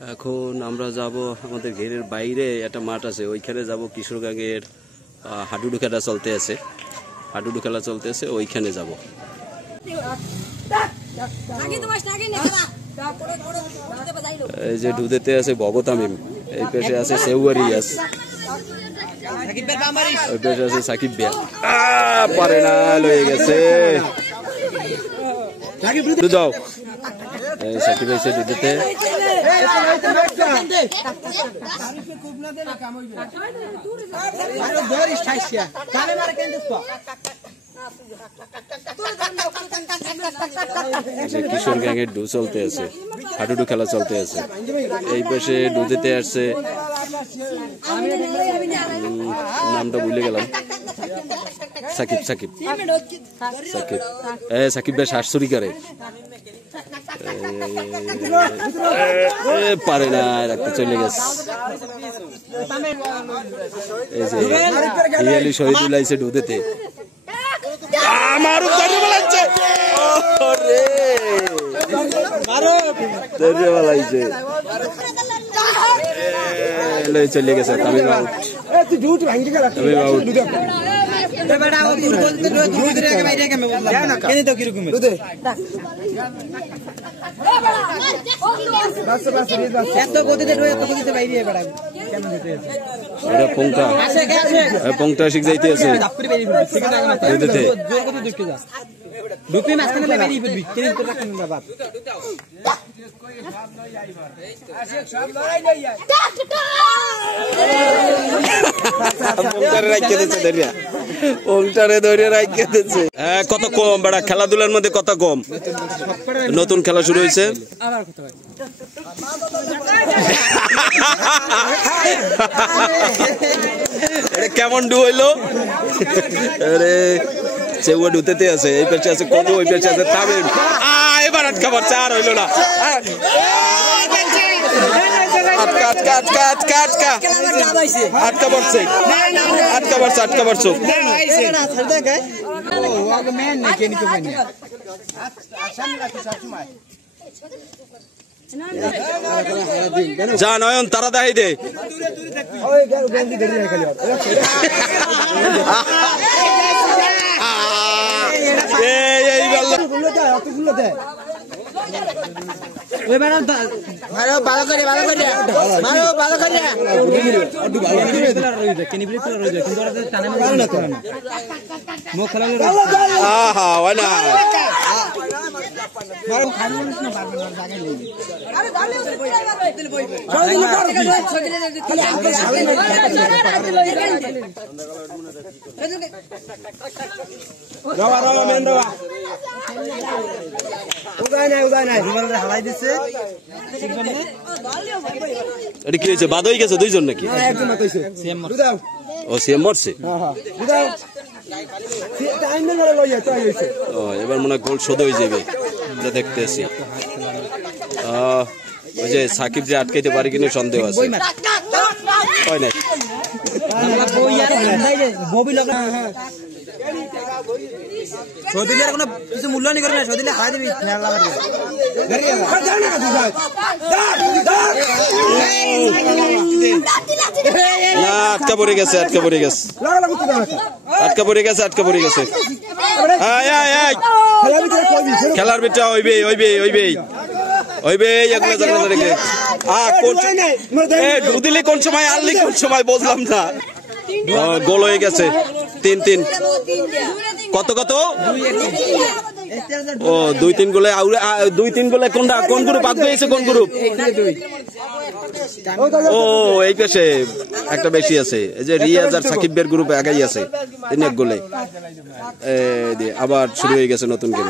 এখন আমরা যাব আমাদের ঘেরের বাইরে একটা মাঠ আছে, ওইখানে যাব। কিশোরগঞ্জের হাডুডু খেলা চলতে আছে, ওইখানে যাব। এই যে ডুদেতে আছে ভগতামিম, এই পেশে আছে সেউয়ারিয়াস, ওই পেশে আছে সাকিব ভাই। পারে না, লয়ে গেছে। যাও, সাকিব এসে ডুদেতে। কিশোরগঞ্জের ডু চলতে আছে, হাডুডু খেলা চলতে আছে। এই পাশে ডুদেতে আসছে, নামটা ভুলে গেলাম, সাকিব সাকিব সাকিব সাকিব ভাই শাশুড়ি করে। পারে না, রাখতে চলে গেছে। এই যে হিয়ালি শহীদুল আইছে ডুদেতে। চলে গেছে তামিম আউট। পংটা শিখ যাইতে আছে। কত কম বেড়া, খেলাধুলার মধ্যে কত কম। নতুন খেলা শুরু হয়েছে। কেমন ডু হইলো? সেগুলো ডুতেতে আছে, এই পেছে আছে কনু, ওই পেছে আছে তামিম। এবার আটকা পড়ছে, আর হইলো না। আটকা পড়ছে। যা নয়ন, তারা দেখাই দে। এটা কি হয়েছে? বাদ হয়ে গেছে দুইজন নাকি? ও সিএম মরছে। এবার মনে হয় গোল শোধ হয়ে যাবে, দেখতেছি। ওই যে সাকিব যে আটকাইতে পারে কিনা সন্দেহ আছে। হয় না, সৌদিলের কোনো কিছু মূল্য নেই, করবে সৌদিলে হারাই দিবি। আটকা পড়ে গেছে। খেলার ভিতরে হইবে কোন সময় আনলি কোন সময় বুঝলাম না। গোল হয়ে গেছে 3-3। কত ও 2-3 গোলে 2-3 গোলে। কোন গ্রুপ আগে হয়েছে? কোন গ্রুপ? ও এই পেশে একটা বেশি আছে, এই যে রিয়াজ আর সাকিবের গ্রুপে আগাই আছে 3 গোলে। আবার শুরু হয়ে গেছে নতুন গেম।